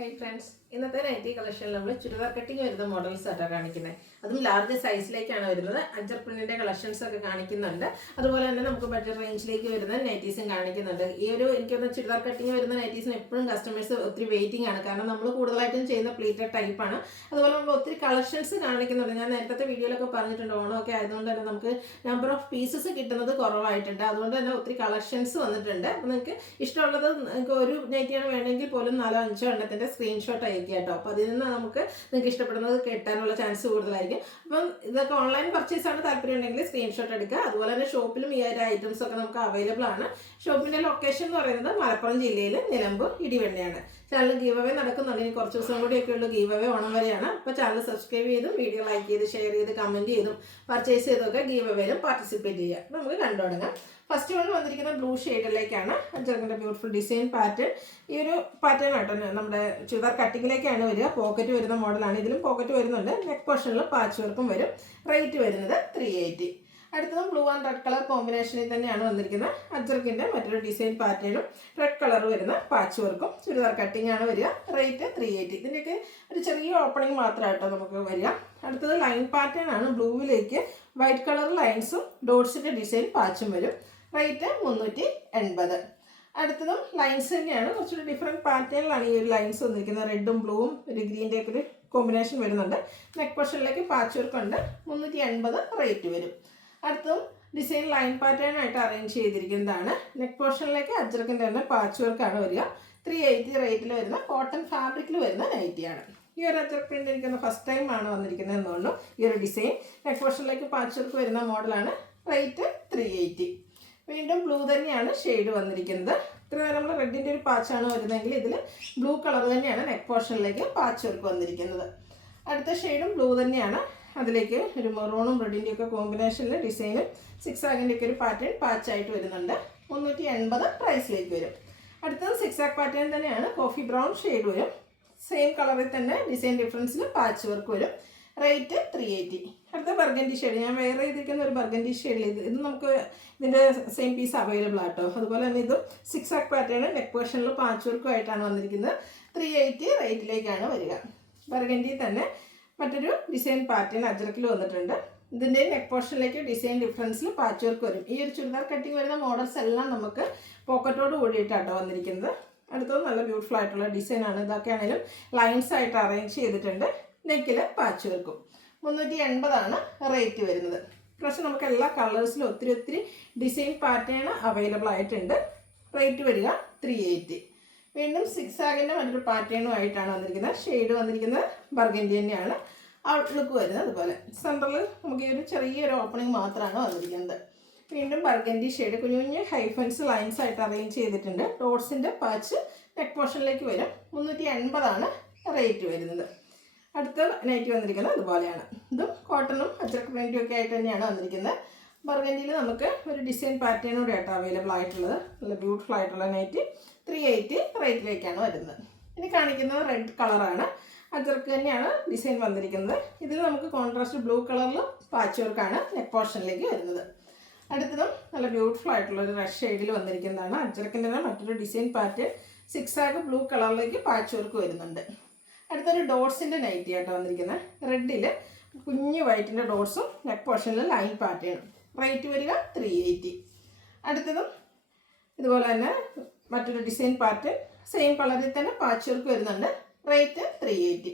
Hi friends, ഇന്നത്തെ nightie കളക്ഷനിൽ നമ്മൾ churidar cutting വരുന്ന മോഡൽസ് ആയിട്ടാണ് കാണിക്കുന്നത്. അതും ലാർജ് സൈസിലേക്കാണ് വരുന്നത്. അഞ്ചർ പ്രിന്റിന്റെ കളക്ഷൻസ് ഒക്കെ കാണിക്കുന്നുണ്ട്. അതുപോലെ തന്നെ നമുക്ക് ബഡ്ജറ്റ് റേഞ്ചിലേക്ക് വരുന്ന നൈറ്റീസും കാണിക്കുന്നുണ്ട്. ഈ ഒരു എനിക്കൊന്ന് ചുരിദാർ കട്ടിങ് വരുന്ന നൈറ്റീസിന് എപ്പോഴും കസ്റ്റമേഴ്സ് ഒത്തിരി വെയിറ്റിംഗ് ആണ്. കാരണം നമ്മൾ കൂടുതലായിട്ടും ചെയ്യുന്ന പ്ലീറ്റഡ് ടൈപ്പാണ്. അതുപോലെ നമുക്ക് ഒത്തിരി കളക്ഷൻസ് കാണിക്കുന്നുണ്ട്. ഞാൻ നേരത്തെ വീഡിയോയിലൊക്കെ പറഞ്ഞിട്ടുണ്ട്, ഓണമൊക്കെ ആയതുകൊണ്ട് തന്നെ നമുക്ക് നമ്പർ ഓഫ് പീസസ് കിട്ടുന്നത് കുറവായിട്ടുണ്ട്. അതുകൊണ്ട് തന്നെ ഒത്തിരി കളക്ഷൻസ് വന്നിട്ടുണ്ട്. അപ്പോൾ നിങ്ങൾക്ക് ഇഷ്ടമുള്ളത് നിങ്ങൾക്ക് ഒരു നൈറ്റിയാണ് വേണമെങ്കിൽ പോലും 4-5 എണ്ണത്തിൻ്റെ സ്ക്രീൻഷോട്ട് അയക്കുക കേട്ടോ. അപ്പോൾ അതിൽ നിന്ന് നമുക്ക് നിങ്ങൾക്ക് ഇഷ്ടപ്പെടുന്നത് കിട്ടാനുള്ള ചാൻസ് കൂടുതലായിരിക്കും. അപ്പം ഇതൊക്കെ ഓൺലൈൻ പർച്ചേസ് ആണ് താല്പര്യം ഉണ്ടെങ്കിൽ സ്ക്രീൻഷോട്ട് എടുക്കുക. അതുപോലെ തന്നെ ഷോപ്പിലും ഈ ഒരു ഐറ്റംസ് ഒക്കെ നമുക്ക് അവൈലബിൾ ആണ്. ഷോപ്പിൻ്റെ ലൊക്കേഷൻ എന്ന് പറയുന്നത് മലപ്പുറം ജില്ലയിൽ നിലമ്പൂർ ഇടിവണ്ണയാണ്. ചാനൽ ഗീവ് അവേ നടക്കുന്നുണ്ട്. ഇനി കുറച്ച് ദിവസം കൂടിയൊക്കെ ഉള്ളൂ ഗീവ് അവേ ഓണം വരെയാണ്. അപ്പോൾ ചാനൽ സബ്സ്ക്രൈബ് ചെയ്തും വീഡിയോ ലൈക്ക് ചെയ്ത് ഷെയർ ചെയ്ത് കമൻറ്റ് ചെയ്തും പർച്ചേസ് ചെയ്തൊക്കെ ഗീവ് അവേയിലും പാർട്ടിസിപ്പേറ്റ് ചെയ്യുക. നമുക്ക് കണ്ടു തുടങ്ങാം. ഫസ്റ്റ് വൺ വന്നിരിക്കുന്ന ബ്ലൂ ഷെയ്ഡിലേക്കാണ്. അഞ്ചറിൻ്റെ ബ്യൂട്ടിഫുൾ ഡിസൈൻ പാറ്റേൺ. ഈ ഒരു പാറ്റേൺ ആട്ടോ നമ്മുടെ ചുരിദാർ കട്ടിങ്ങിലേക്കാണ് വരിക. പോക്കറ്റ് വരുന്ന മോഡലാണ്. ഇതിലും പോക്കറ്റ് വരുന്നുണ്ട്. നെക്ക് പോർഷനിൽ പാച്ച് വർക്കും വരും. റേറ്റ് വരുന്നത് 380. അടുത്തതും ബ്ലൂ ആൻഡ് റെഡ് കളർ കോമ്പിനേഷനിൽ തന്നെയാണ് വന്നിരിക്കുന്നത്. അജ്രക്കിൻ്റെ മറ്റൊരു ഡിസൈൻ പാറ്റേണും റെഡ് കളർ വരുന്ന പാച്ച് വർക്കും ചുരിദാർ കട്ടിംഗ് ആണ് വരിക. റേറ്റ് 380. ഇതിൻ്റെയൊക്കെ ഒരു ചെറിയ ഓപ്പണിംഗ് മാത്രമായിട്ടോ നമുക്ക് വരിക. അടുത്തത് ലൈൻ പാറ്റേൺ ആണ്. ബ്ലൂവിലേക്ക് വൈറ്റ് കളർ ലൈൻസും ഡോട്ട്സിൻ്റെ ഡിസൈൻ പാച്ചും വരും. റേറ്റ് 380. അടുത്തതും ലൈൻസ് തന്നെയാണ്. കുറച്ചൊരു ഡിഫറെൻറ്റ് പാറ്റേണിലാണ് ഈ ഒരു ലൈൻസ് വന്നിരിക്കുന്നത്. റെഡും ബ്ലൂവും ഒരു ഗ്രീൻ്റെ ഒക്കെ ഒരു കോമ്പിനേഷൻ വരുന്നുണ്ട്. നെക്ക് പോർഷനിലേക്ക് പാച്ച് വർക്ക് ഉണ്ട്. 380 റേറ്റ് വരും. അടുത്തതും ഡിസൈൻ ലൈൻ പാറ്റേൺ ആയിട്ട് അറേഞ്ച് ചെയ്തിരിക്കുന്നതാണ്. നെക്ക് പോർഷനിലേക്ക് അജ്രക്കിൻ്റെ തന്നെ പാച്ച് വർക്കാണ് വരിക. 380 റേറ്റിൽ വരുന്ന കോട്ടൺ ഫാബ്രിക്കിൽ വരുന്ന നൈറ്റിയാണ്. ഈ ഒരു അജ്രക് പ്രിൻ്റ് എനിക്കൊന്ന് ഫസ്റ്റ് ടൈം ആണ് വന്നിരിക്കുന്നത് എന്ന് തോന്നുന്നു. ഈ ഒരു ഡിസൈൻ നെക്ക് പോർഷനിലേക്ക് പാച്ച് വർക്ക് വരുന്ന മോഡലാണ്. റേറ്റ് 380. വീണ്ടും ബ്ലൂ തന്നെയാണ് ഷെയ്ഡ് വന്നിരിക്കുന്നത്. ഇത്ര നമ്മൾ റെഡിൻ്റെ ഒരു പാച്ചാണ് വരുന്നതെങ്കിൽ ഇതിൽ ബ്ലൂ കളർ തന്നെയാണ് നെക്ക് പോർഷനിലേക്ക് പാച്ച് വർക്ക് വന്നിരിക്കുന്നത്. അടുത്ത ഷെയ്ഡും ബ്ലൂ തന്നെയാണ്. അതിലേക്ക് ഒരു മെറൂണും റെഡിൻ്റെ ഒക്കെ കോമ്പിനേഷനിൽ ഡിസൈനും സിക്സാഗിൻ്റെ ഒക്കെ ഒരു പാറ്റേൺ പാച്ചായിട്ട് വരുന്നുണ്ട്. 380 പ്രൈസിലേക്ക് വരും. അടുത്തത് സിക്സാഗ് പാറ്റേൺ തന്നെയാണ്. കോഫി ബ്രൗൺ ഷെയ്ഡ് വരും. സെയിം കളറിൽ തന്നെ ഡിസൈൻ ഡിഫറൻസിൽ പാച്ച് വർക്ക് വരും. റേറ്റ് 380. അടുത്ത ബർഗൻഡി ഷെയ്ഡ് ഞാൻ വെയർ ചെയ്തിരിക്കുന്ന ഒരു ബർഗൻഡി ഷെയ്ഡിൽ ഇത് നമുക്ക് ഇതിൻ്റെ സെയിം പീസ് അവൈലബിൾ ആട്ടോ. അതുപോലെ തന്നെ ഇത് സിക്സാഗ് പാറ്റേൺ നെക്ക് പോർഷനിൽ പാച്ച് വർക്കും ആയിട്ടാണ് വന്നിരിക്കുന്നത്. 380 റേറ്റിലേക്കാണ് വരിക. ബർഗൻഡി തന്നെ മറ്റൊരു ഡിസൈൻ പാറ്റേൺ അജ്രക്കിൽ വന്നിട്ടുണ്ട്. ഇതിൻ്റെ നെക്ക് പോർഷനിലേക്ക് ഡിസൈൻ ഡിഫറൻസിൽ പാച്ച് വർക്ക് വരും. ഈ ഒരു ചുരിദാർ കട്ടിങ് വരുന്ന മോഡൽസ് എല്ലാം നമുക്ക് പോക്കറ്റോട് കൂടിയിട്ടാട്ടോ വന്നിരിക്കുന്നത്. അടുത്തത് നല്ല ബ്യൂട്ടിഫുൾ ആയിട്ടുള്ള ഡിസൈനാണ്. ഇതൊക്കെ ആണെങ്കിലും ലൈൻസ് ആയിട്ട് അറേഞ്ച് ചെയ്തിട്ടുണ്ട്. നെക്കിൽ പാച്ച് വർക്കും. 380 റേറ്റ് വരുന്നത്. പക്ഷേ നമുക്ക് എല്ലാ കളേഴ്സിലും ഒത്തിരി ഡിസൈൻ പാറ്റേൺ അവൈലബിൾ ആയിട്ടുണ്ട്. റേറ്റ് വരിക 380. വീണ്ടും സിക്സാഗിൻ്റെ മറ്റൊരു പാറ്റേണും ആയിട്ടാണ് വന്നിരിക്കുന്നത്. ഷെയ്ഡ് വന്നിരിക്കുന്നത് ബർഗൻഡി തന്നെയാണ്. ഔട്ട്ലുക്ക് വരുന്നത് അതുപോലെ. സെൻറ്ററിൽ നമുക്ക് ഈ ഒരു ചെറിയൊരു ഓപ്പണിംഗ് മാത്രമാണ് വന്നിരിക്കുന്നത്. വീണ്ടും ബർഗൻഡി ഷെയ്ഡ് കുഞ്ഞു കുഞ്ഞ് ഹൈഫൻസ് ലൈൻസ് ആയിട്ട് അറേഞ്ച് ചെയ്തിട്ടുണ്ട്. ഡോട്ട്സിൻ്റെ പാച്ച് നെക്ക് പോർഷനിലേക്ക് വരും. 380 റേറ്റ് വരുന്നത്. അടുത്ത നൈറ്റി വന്നിരിക്കുന്നത് അതുപോലെയാണ്. ഇതും കോട്ടണും അജ്രക് പ്രിൻറ്റും ഒക്കെ ആയിട്ട് തന്നെയാണ് വന്നിരിക്കുന്നത്. ബർഗൻഡിയിൽ നമുക്ക് ഒരു ഡിസൈൻ പാറ്റേൺ കൂടെ ആയിട്ട് അവൈലബിൾ ആയിട്ടുള്ളത്. നല്ല ബ്യൂട്ടിഫുൾ ആയിട്ടുള്ള നൈറ്റി 380 റേറ്റിലേക്കാണ് വരുന്നത്. ഇനി കാണിക്കുന്നത് റെഡ് കളറാണ്. അജ്രക് തന്നെയാണ് ഡിസൈൻ വന്നിരിക്കുന്നത്. ഇതിൽ നമുക്ക് കോൺട്രാസ്റ്റ് ബ്ലൂ കളറിൽ പാച്ച് വർക്കാണ് നെക്ക് പോർഷനിലേക്ക് വരുന്നത്. അടുത്തതും നല്ല ബ്യൂട്ടിഫുൾ ആയിട്ടുള്ള ഒരു റെഡ് ഷെയ്ഡിൽ വന്നിരിക്കുന്നതാണ്. അജ്രക്കിൻ്റെ തന്നെ മറ്റൊരു ഡിസൈൻ പാറ്റേൺ സിക്സാഗ് ബ്ലൂ കളറിലേക്ക് പാച്ച് വർക്ക് വരുന്നുണ്ട്. അടുത്തൊരു ഡോട്ട്സിൻ്റെ നൈറ്റി ആയിട്ട് വന്നിരിക്കുന്നത്. റെഡിൽ കുഞ്ഞ് വൈറ്റിൻ്റെ ഡോട്ട്സും നെക്ക് പോർഷനിൽ ലൈൻ പാറ്റേണും. റേറ്റ് വരിക 380. അടുത്തതും ഇതുപോലെ തന്നെ മറ്റൊരു ഡിസൈൻ പാറ്റേൺ സെയിം കളറിൽ തന്നെ പാച്ച് വർക്ക് വരുന്നുണ്ട്. റേറ്റ് 380.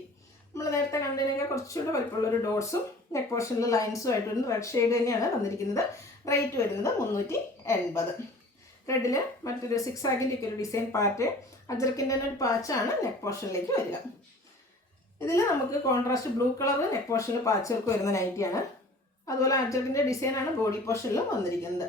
നമ്മൾ നേരത്തെ കണ്ടതിനൊക്കെ കുറച്ചുകൂടെ വലിപ്പമുള്ളൊരു ഡോട്ട്സും നെക്ക് പോർഷനിൽ ലൈൻസും ആയിട്ട് വരുന്ന റെഡ് ഷെയ്ഡ് തന്നെയാണ് വന്നിരിക്കുന്നത്. റേറ്റ് വരുന്നത് 380. റെഡിൽ മറ്റൊരു സിക്സാഗിൻ്റെ ഒക്കെ ഒരു ഡിസൈൻ പാറ്റേൺ അജ്രക്കിൻ്റെ തന്നെ ഒരു പാച്ചാണ് നെക്ക് പോർഷനിലേക്ക് വരിക. ഇതിൽ നമുക്ക് കോൺട്രാസ്റ്റ് ബ്ലൂ കളർ നെക്ക് പോർഷനിൽ പാച്ച് വർക്ക് വരുന്ന നൈറ്റിയാണ്. അതുപോലെ അജ്രക്കിൻ്റെ ഡിസൈനാണ് ബോഡി പോർഷനിലും വന്നിരിക്കുന്നത്.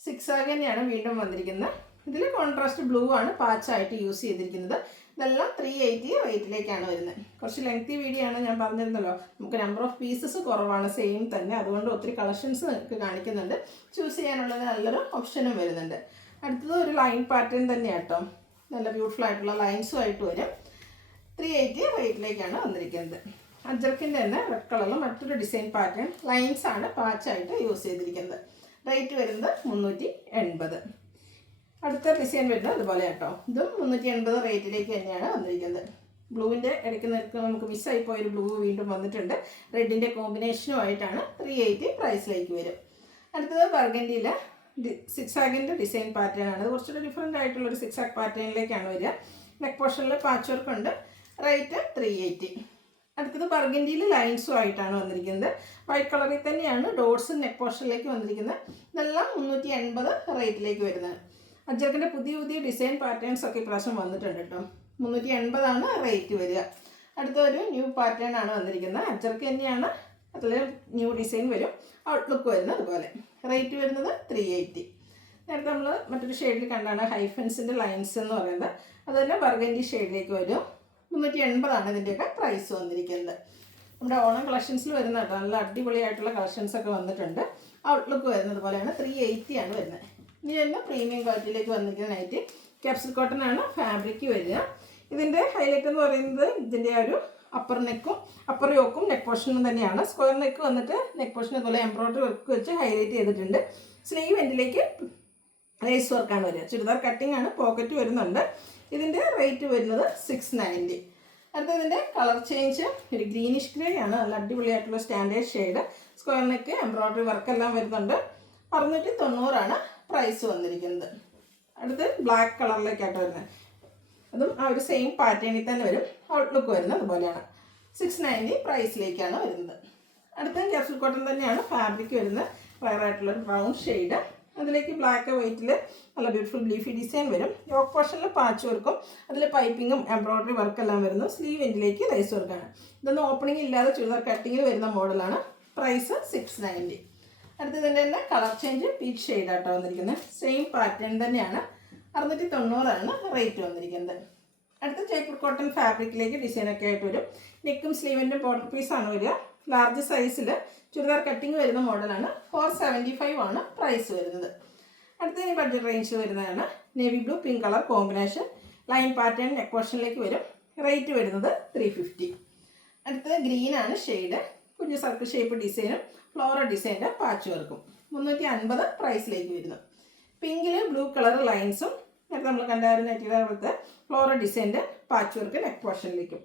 സിക്സാഗ് തന്നെയാണ് വീണ്ടും വന്നിരിക്കുന്നത്. ഇതിൽ കോൺട്രാസ്റ്റ് ബ്ലൂ ആണ് പാച്ചായിട്ട് യൂസ് ചെയ്തിരിക്കുന്നത്. ഇതെല്ലാം 380 റേറ്റിലേക്കാണ് വരുന്നത്. കുറച്ച് ലെങ്തി വീഡിയോ ആണ്, ഞാൻ പറഞ്ഞിരുന്നല്ലോ. നമുക്ക് നമ്പർ ഓഫ് പീസസ് കുറവാണ് സെയിം തന്നെ. അതുകൊണ്ട് ഒത്തിരി കളക്ഷൻസ് നിങ്ങൾക്ക് കാണിക്കുന്നുണ്ട്. ചൂസ് ചെയ്യാനുള്ളത് നല്ലൊരു ഓപ്ഷനും വരുന്നുണ്ട്. അടുത്തത് ഒരു ലൈൻ പാറ്റേൺ തന്നെയാണ് കേട്ടോ. നല്ല ബ്യൂട്ടിഫുൾ ആയിട്ടുള്ള ലൈൻസും ആയിട്ട് വരും. 380 റേറ്റിലേക്കാണ് വന്നിരിക്കുന്നത്. അജ്രക്കിൻ്റെ തന്നെ റെഡ് കളറിൽ മറ്റൊരു ഡിസൈൻ പാറ്റേൺ ലൈൻസ് ആണ് പാച്ചായിട്ട് യൂസ് ചെയ്തിരിക്കുന്നത്. റേറ്റ് വരുന്നത് 380. അടുത്ത ഡിസൈൻ വരുന്നത് അതുപോലെ കേട്ടോ. ഇതും 380 റേറ്റിലേക്ക് തന്നെയാണ് വന്നിരിക്കുന്നത്. ബ്ലൂവിൻ്റെ ഇടയ്ക്ക് നിൽക്കുന്ന നമുക്ക് മിസ്സായി പോയൊരു ബ്ലൂ വീണ്ടും വന്നിട്ടുണ്ട്. റെഡിൻ്റെ കോമ്പിനേഷനുമായിട്ടാണ് 380 പ്രൈസിലേക്ക് വരും. അടുത്തത് ബർഗൻഡിയിൽ സിക്സാഗിൻ്റെ ഡിസൈൻ പാറ്റേൺ ആണ്. അത് കുറച്ചുകൂടി ഡിഫറെൻ്റ് ആയിട്ടുള്ളൊരു സിക്സാഗ് പാറ്റേണിലേക്കാണ് വരിക. നെക്ക് പോർഷനിൽ പാച്ച് വർക്ക് ഉണ്ട്. റേറ്റ് 380. അടുത്തത് ബർഗൻഡിയിൽ ലൈൻസും ആയിട്ടാണ് വന്നിരിക്കുന്നത്. വൈറ്റ് കളറിൽ തന്നെയാണ് ഡോട്ട്സും നെക്ക് പോർഷനിലേക്ക് വന്നിരിക്കുന്നത്. ഇതെല്ലാം 380 റേറ്റിലേക്ക് വരുന്നത്. അജ്രക്കിൻ്റെ പുതിയ പുതിയ ഡിസൈൻ പാറ്റേൺസ് ഒക്കെ ഇപ്രാവശ്യം വന്നിട്ടുണ്ട് കേട്ടോ. 380 റേറ്റ് വരിക. അടുത്തൊരു ന്യൂ പാറ്റേൺ ആണ് വന്നിരിക്കുന്നത്. അജ്രക്ക് തന്നെയാണ്, അതിൽ ന്യൂ ഡിസൈൻ വരും. ഔട്ട്ലുക്ക് വരുന്നത് അതുപോലെ. റേറ്റ് വരുന്നത് 380. നേരത്തെ നമ്മൾ മറ്റൊരു ഷെയ്ഡിൽ കണ്ടാണ് ഹൈഫൻസിൻ്റെ ലൈൻസ് എന്ന് പറയുന്നത്. അത് തന്നെ ബർഗൻഡി ഷെയ്ഡിലേക്ക് വരും. 380 ഇതിൻ്റെയൊക്കെ പ്രൈസ് വന്നിരിക്കുന്നത്. നമ്മുടെ ഓണം കളക്ഷൻസിൽ വരുന്ന കേട്ടോ, നല്ല അടിപൊളിയായിട്ടുള്ള കളക്ഷൻസൊക്കെ വന്നിട്ടുണ്ട്. ഔട്ട്ലുക്ക് വരുന്നത് പോലെയാണ്. 380 വരുന്നത്. ഇനി തന്നെ പ്രീമിയം ക്വാളിറ്റിയിലേക്ക് വന്നിരിക്കുന്ന നൈറ്റ് ക്യാപ്സിൽ കോട്ടൺ ആണ് ഫാബ്രിക് വരിക. ഇതിൻ്റെ ഹൈലൈറ്റ് എന്ന് പറയുന്നത് ഇതിൻ്റെ ആ ഒരു അപ്പർ യോക്കും നെക്ക് പോർഷനും തന്നെയാണ്. സ്ക്വയർ നെക്ക് വന്നിട്ട് നെക്ക് പോർഷൻ അതുപോലെ എംബ്രോയ്ഡറി വർക്ക് വെച്ച് ഹൈലൈറ്റ് ചെയ്തിട്ടുണ്ട്. സ്ലീവ് എൻഡിലേക്ക് ലേസ് വർക്കാണ് വരിക. ചുരിദാർ കട്ടിംഗ് ആണ്. പോക്കറ്റ് വരുന്നുണ്ട്. ഇതിൻ്റെ റേറ്റ് വരുന്നത് 690. അടുത്തതിൻ്റെ കളർ ചേഞ്ച് ഒരു ഗ്രീനിഷ് ഗ്രേ ആണ്. നല്ല അടിപൊളിയായിട്ടുള്ള standard shade. Square neck embroidery വർക്കെല്ലാം വരുന്നുണ്ട്. 690 പ്രൈസ് വന്നിരിക്കുന്നത്. അടുത്ത് ബ്ലാക്ക് കളറിലേക്കായിട്ട് വരുന്നത്. അതും ആ ഒരു സെയിം പാറ്റേണിൽ തന്നെ വരും. ഔട്ട്ലുക്ക് വരുന്നത് അതുപോലെയാണ്. 690 പ്രൈസിലേക്കാണ് വരുന്നത്. അടുത്ത ക്യാപ്സിൽ കോട്ടൺ തന്നെയാണ് ഫാബ്രിക് വരുന്നത്. റയറായിട്ടുള്ളൊരു ബ്രൗൺ ഷെയ്ഡ്. അതിലേക്ക് ബ്ലാക്ക് വൈറ്റിൽ നല്ല ബ്യൂട്ടിഫുൾ ലീഫി ഡിസൈൻ വരും. യോക്ക് പോർഷനിൽ പാച്ച് വർക്കും അതിൽ പൈപ്പിങ്ങും എംബ്രോയ്ഡറി വർക്കെല്ലാം വരുന്നു. സ്ലീവ് എൻഡിലേക്ക് ലൈസ് വർക്കാണ്. ഇതൊന്നും ഓപ്പണിംഗ് ഇല്ലാതെ ചുരിദാർ കട്ടിങ്ങിൽ വരുന്ന മോഡലാണ്. പ്രൈസ് 690. അടുത്തതിൻ്റെ തന്നെ കളർ ചേഞ്ച് പീച്ച് ഷെയ്ഡാട്ടോ വന്നിരിക്കുന്നത്. സെയിം പാറ്റേൺ തന്നെയാണ്. 690 റേറ്റ് വന്നിരിക്കുന്നത്. അടുത്ത ജയ്പൂർ കോട്ടൺ ഫാബ്രിക്കിലേക്ക് ഡിസൈനൊക്കെ ആയിട്ട് വരും. നെക്കും സ്ലീവിൻ്റെ ബോർഡർ പീസാണ് വരിക. ലാർജ് സൈസിൽ ചുരിദാർ കട്ടിങ് വരുന്ന മോഡലാണ്. 475 പ്രൈസ് വരുന്നത്. അടുത്ത ബഡ്ജറ്റ് റേഞ്ച് വരുന്നതാണ്. Navy blue pink colour combination line pattern neck പോർഷനിലേക്ക് വരും. റേറ്റ് വരുന്നത് 350. അടുത്തത് ഗ്രീനാണ് ഷെയ്ഡ്. കുഞ്ഞു സർക്കിൾ ഷേപ്പ് ഡിസൈനും ഫ്ലോറൽ ഡിസൈൻ്റെ പാച്ച് വർക്കും 350 പ്രൈസിലേക്ക് വരുന്നു. പിങ്കിൽ ബ്ലൂ കളർ ലൈൻസും നേരത്തെ നമ്മൾ കണ്ട നെറ്റിയുടെ പോലത്തെ ഫ്ലോറൽ ഡിസൈൻ്റെ പാച്ച് വർക്ക് നെക്ക് പോർഷനിലേക്കും.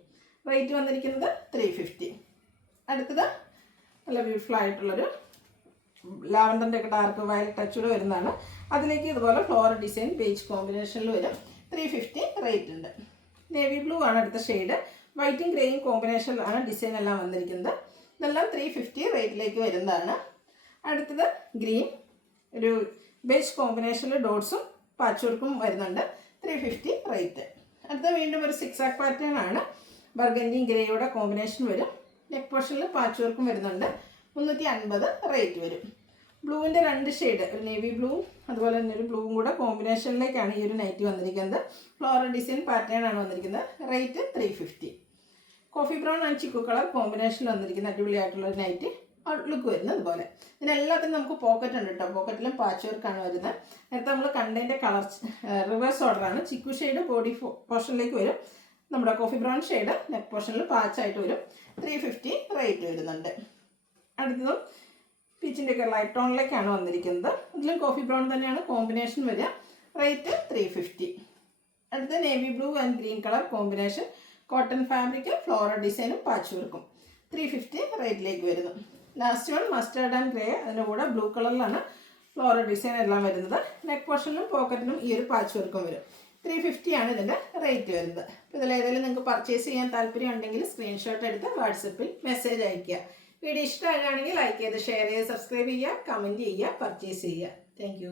റേറ്റ് വന്നിരിക്കുന്നത് 350. അടുത്തത് നല്ല ബ്യൂട്ടിഫുൾ ആയിട്ടുള്ളൊരു ലാവൻഡറിൻ്റെ ഒക്കെ ഡാർക്ക് വയലറ്റ് ടച്ചൂടെ വരുന്നതാണ്. അതിലേക്ക് ഇതുപോലെ ഫ്ലോറൽ ഡിസൈൻ ബേജ് കോമ്പിനേഷനിൽ വരും. 350 റേറ്റ് ഉണ്ട്. നേവി ബ്ലൂ ആണ് അടുത്ത ഷെയ്ഡ്. വൈറ്റും ഗ്രേയും കോമ്പിനേഷനിലാണ് ഡിസൈൻ എല്ലാം വന്നിരിക്കുന്നത്. ഇതെല്ലാം 350 റേറ്റിലേക്ക് വരുന്നതാണ്. അടുത്തത് ഗ്രീൻ ഒരു ബേജ് കോമ്പിനേഷനിൽ ഡോട്ട്സും പാച്ച് വർക്കും വരുന്നുണ്ട്. 350 റേറ്റ്. അടുത്ത വീണ്ടും ഒരു സിക്സാക് പാറ്റേൺ ആണ്. ബർഗൻഡിയും ഗ്രേയുടെ കോമ്പിനേഷൻ വരും. നെക്ക് പോർഷനിൽ പാച്ച് വർക്കും വരുന്നുണ്ട്. 350 റേറ്റ് വരും. ബ്ലൂവിൻ്റെ 2 ഷെയ്ഡ്, ഒരു നേവി ബ്ലൂ അതുപോലെ തന്നെ ഒരു ബ്ലൂവും കൂടെ കോമ്പിനേഷനിലേക്കാണ് ഈ ഒരു നൈറ്റ് വന്നിരിക്കുന്നത്. ഫ്ലോറൽ ഡിസൈൻ പാറ്റേൺ ആണ് വന്നിരിക്കുന്നത്. Rate 350. Coffee brown and chikoo colour കോമ്പിനേഷനിൽ വന്നിരിക്കുന്ന അടിപൊളിയായിട്ടുള്ളൊരു നൈറ്റ്. ഔട്ട്ലുക്ക് വരുന്നത് അതുപോലെ. ഇതിനെല്ലാത്തിനും നമുക്ക് പോക്കറ്റ് ഉണ്ട് കേട്ടോ. പോക്കറ്റിലും പാച്ച് വർക്കാണ് വരുന്നത്. നേരത്തെ നമ്മൾ കണ്ടതിൻ്റെ കളർ റിവേഴ്സ് ഓർഡറാണ്. ചിക്കു ഷെയ്ഡ് ബോഡി പോർഷനിലേക്ക് വരും. നമ്മുടെ കോഫി ബ്രൗൺ ഷെയ്ഡ് നെക്ക് പോർഷനിൽ പാച്ചായിട്ട് വരും. 350 റേറ്റ് വരുന്നുണ്ട്. അടുത്തതും പീച്ചിൻ്റെ ഒക്കെ ലൈറ്റ് ടോണിലേക്കാണ് വന്നിരിക്കുന്നത്. ഇതിലും കോഫി ബ്രൗൺ തന്നെയാണ് കോമ്പിനേഷൻ വരിക. റേറ്റ് 350. അടുത്ത navy blue and green colour combination cotton fabric floral ഡിസൈനും പാച്ച് വർക്കും 350 റേറ്റിലേക്ക് വരുന്നു. Last one mustard and grey. അതിൻ്റെ കൂടെ ബ്ലൂ കളറിലാണ് ഫ്ലോറൽ ഡിസൈൻ എല്ലാം വരുന്നത്. നെക്ക് പോർഷനിലും പോക്കറ്റിനും ഈ ഒരു പാച്ച് വർക്കും വരും. 350 ഇതിൻ്റെ റേറ്റ് വരുന്നത്. അപ്പോൾ ഇതിലേതെങ്കിലും നിങ്ങൾക്ക് പർച്ചേസ് ചെയ്യാൻ താല്പര്യം ഉണ്ടെങ്കിൽ സ്ക്രീൻഷോട്ട് എടുത്ത് വാട്സപ്പിൽ മെസ്സേജ് അയയ്ക്കുക. വീഡിയോ ഇഷ്ടമാകുകയാണെങ്കിൽ ലൈക്ക് ചെയ്ത് ഷെയർ ചെയ്ത് സബ്സ്ക്രൈബ് ചെയ്യുക, കമൻറ്റ് ചെയ്യുക, പർച്ചേസ് ചെയ്യുക. താങ്ക്